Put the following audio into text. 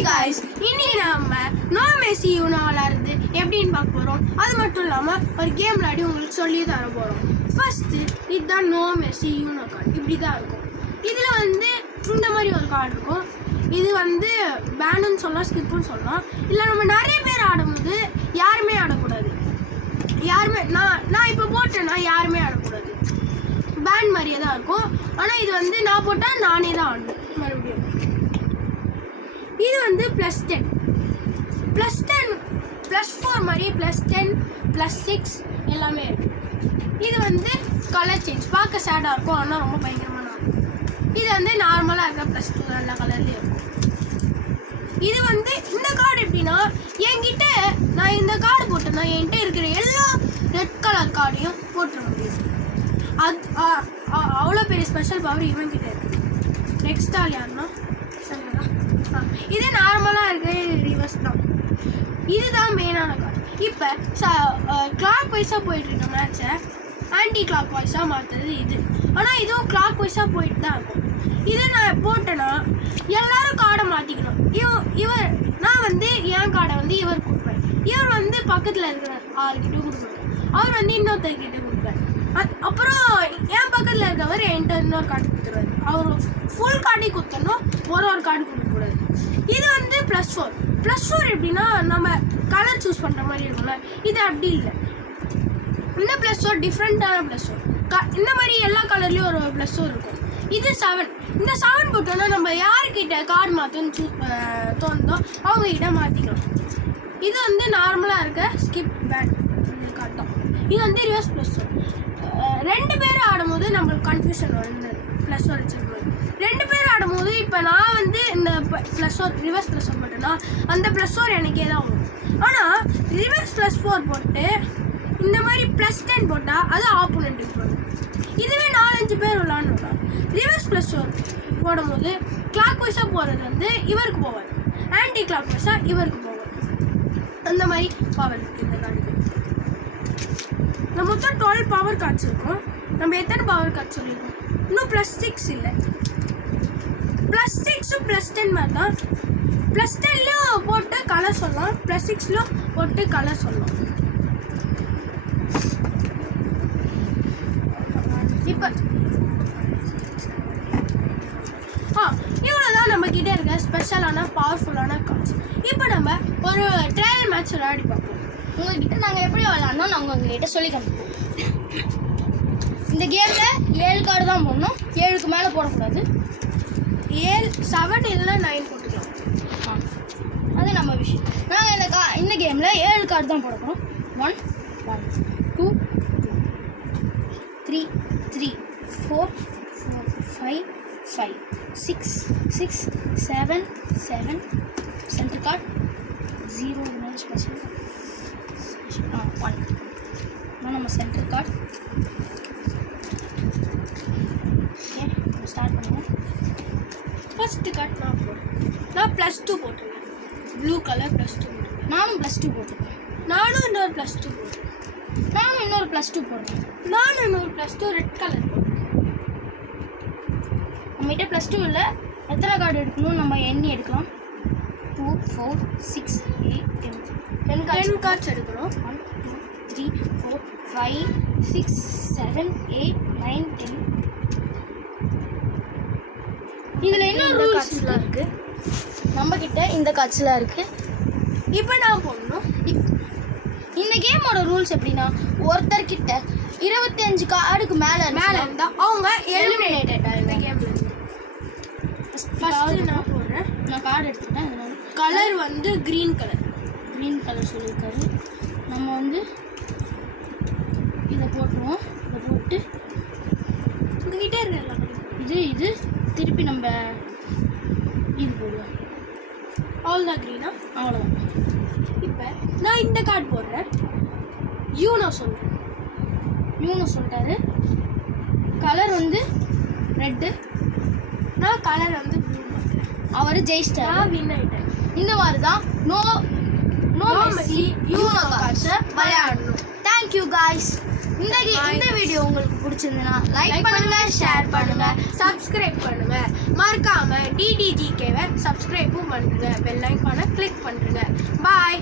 Hi guys, இன்னைக்கு நம்ம no Messi you know விளாடுறது எப்படின்னு பார்க்க போகிறோம். அது மட்டும் இல்லாமல் ஒரு கேம் விளையாடி உங்களுக்கு சொல்லி தர போகிறோம். ஃபஸ்ட்டு இதுதான் நோ மெஸ்ஸி யூனோ கார்டு. இப்படி தான் இருக்கும். இதில் வந்து இந்த மாதிரி ஒரு கார்டு இருக்கும். இது வந்து பேனுன்னு சொல்லலாம், ஸ்கிப்புன்னு சொல்லலாம். இல்லை நம்ம நிறைய பேர் ஆடும்போது யாருமே ஆடக்கூடாது. நான் இப்போ போட்டேன்னா யாருமே ஆடக்கூடாது. பேன் மாதிரியே தான் இருக்கும். ஆனால் இது வந்து நான் போட்டால் நானே தான் ஆடணும் மறுபடியும். இது வந்து +10 +4 மாதிரி +10 +6 எல்லாமே இருக்குது. இது வந்து கலர் சேஞ்ச், பார்க்க சேடாக இருக்கும், ஆனால் ரொம்ப பயங்கரமான இருக்கும். இது வந்து நார்மலாக இருக்க +2 எல்லா கலர்லேயும் இருக்கும். இது வந்து இந்த கார்டு எப்படின்னா, என்கிட்ட நான் இந்த கார்டு போட்டேன்னா என்கிட்ட இருக்கிற எல்லா ரெட் கலர் கார்டையும் போட்டுற முடியும். அவ்வளோ பெரிய ஸ்பெஷல் பவர் இவன்கிட்ட இருக்குது. நெக்ஸ்ட் ஆள் யாருன்னா சரிங்களா? இது நார்மலாக இருக்கிற ரிவர்ஸ் தான். இதுதான் மெயினான கார்டு. இப்போ கிளாக் வைஸாக போயிட்டுருக்க மேட்சை ஆன்டி கிளாக் வைஸாக மாற்றுறது இது. ஆனால் இதுவும் கிளாக் வைஸாக போயிட்டு தான் இருக்கும். இதை நான் போட்டேன்னா எல்லோரும் கார்டை மாற்றிக்கணும். இவர் நான் வந்து என் கார்டை வந்து இவர் கொடுப்பேன். இவர் வந்து பக்கத்தில் இருக்கிற ஆள்கிட்ட கொடுப்பேன். அவர் வந்து இன்னொருத்தர்கிட்ட கொடுப்பேன். அப்புறம் என் பக்கத்தில் இருக்கவர் என்கிட்ட இன்னொரு கார்டு கொடுத்துருவார். அவர் ஃபுல் கார்டே கொடுத்தணும், ஒரு கார்டு கொடுக்கக்கூடாது. இது வந்து +4 எப்படின்னா நம்ம கலர் சூஸ் பண்ணுற மாதிரி இருக்கும்ல, இது அப்படி இல்லை. இந்த +4 டிஃப்ரெண்ட்டான +4. இந்த மாதிரி எல்லா கலர்லேயும் ஒரு +4 இருக்கும். இது 7. இந்த 7 போட்டோன்னா நம்ம யாருக்கிட்ட கார்டு மாற்றணும்னு தோணுதோ அவங்ககிட்ட மாற்றிக்கலாம். இது வந்து நார்மலாக இருக்க ஸ்கிப் பேன் இந்த கார்டு தான். இது வந்து ரிவர்ஸ் +4. 2 பேர் ஆடும்போது நம்மளுக்கு கன்ஃபியூஷன் வந்து +4 வச்சுருக்கோம். 2 பேர் ஆடும்போது இப்போ நான் வந்து இந்த +4 ரிவர்ஸ் +4 போட்டேன்னா அந்த +4 எனக்கே தான் வரும். ஆனால் ரிவர்ஸ் +4 போட்டு இந்த மாதிரி +10 போட்டால் அது ஆப்போனண்ட்டுக்கு போடும். இதுவே 4-5 பேர் விளாட்ணும்னா ரிவர்ஸ் +4 போடும்போது கிளாக் வைஸாக போகிறது வந்து இவருக்கு போவார், ஆன்டி கிளாக் வைஸாக இவருக்கு போவார். அந்த மாதிரி பவர் இருக்குது இந்த கார்டுக்கு. நம்ம மொத்தம் 12 பவர் கார்ட்ஸ் இருக்கும். நம்ம எத்தனை பவர் கார்ட்ஸ் சொல்லியிருக்கோம்? இன்னும் +6 இல்லை. +6 +10 மாதிரி தான். +10லையும் போட்டு கலர் சொல்லலாம், +6லையும் போட்டு கலர் சொல்லலாம். இப்போ இவ்வளோதான் நம்ம கிட்டே இருக்க ஸ்பெஷலான பவர்ஃபுல்லான கார்ட்ஸ். இப்போ நம்ம ஒரு ட்ரையல் மேட்ச் விளையாடி பார்ப்போம். உங்கள்கிட்ட நாங்கள் எப்படி விளாட்ணும் நாங்கள் உங்கள்கிட்ட சொல்லி காமிப்போம். இந்த கேமில் 7 கார்டு தான் போடணும், 7க்கு மேலே போடக்கூடாது. 7 இல்லைன்னா 9 போட்டுக்கலாம். அது நம்ம விஷயம். நாங்கள் இந்த கேமில் 7 கார்டு தான் போடணும். 1 1 2 3 3 4 5 5 6 6 7 7 சென்டர் கார்டு 0 ஸ்பெஷல் 1. நம்ம சென்டர் கார்டு. ஓகே, ஸ்டார்ட் பண்ணுவோம். ஃபஸ்ட்டு கார்டு நான் +2 போட்டுருக்கேன். ப்ளூ கலர் +2 போட்டுருக்கேன். நானும் +2 போட்டிருக்கேன். நானும் இன்னொரு +2 போட்டேன். நானும் இன்னொரு +2 போடுறேன். நானும் இன்னொரு +2 ரெட் கலர் போட்டேன். நம்மகிட்ட +2 இல்லை. எத்தனை கார்டு எடுக்கணும் நம்ம எண்ணி எடுக்கலாம். 2 4 6 8 10 கார்ட்ஸ் எடுக்கணும். 1 2 3 4 5 6 7 8 9 10. இதில் இன்னொரு ரூல்ஸ்லாம் இருக்குது. நம்மக்கிட்ட இந்த கார்ட்ஸ்லாம் இருக்குது. இப்போ நான் போடணும். இந்த கேமோட ரூல்ஸ் எப்படின்னா, ஒருத்தர்கிட்ட 25 கார்டுக்கு மேலே இருந்தால் அவங்க எலிமினேட்டட் இந்த கேமில். ஃபஸ்ட்டு நான் போடுறேன். நான் கார்டு எடுத்துக்கிட்டேன். அதனால கலர் வந்து க்ரீன் கலர் சொல்லியிருக்காரு. நம்ம வந்து இதை போட்டுருவோம். இதை போட்டு உங்ககிட்ட இருக்க இது திருப்பி நம்ம இது போடுவோம். அவ்வளோதான் க்ரீனா, அவ்வளோதான். இப்போ நான் இந்த கார்டு போடுறேன். யூனோ சொல்லிட்டாரு. கலர் வந்து ரெட்டு, நான் கலர் வந்து ப்ளூ போடுறேன். அவர் ஜெயிச்சிட்டார். நான் வின் ஆகிட்டேன். இந்த மாதிரி தான் நோ மெஸ்ஸி யூனோ கார்ட்ஸை விளையாடணும். Thank you guys. இந்த வீடியோ உங்களுக்கு பிடிச்சிருந்ததுன்னா லைக் பண்ணுங்க, ஷேர் பண்ணுங்க, சப்ஸ்கிரைப் பண்ணுங்க. மறக்காம DDGK-வை சப்ஸ்கிரைபும் பண்ணுங்க. பெல் ஐகானை கிளிக் பண்ணுங்க. பாய்.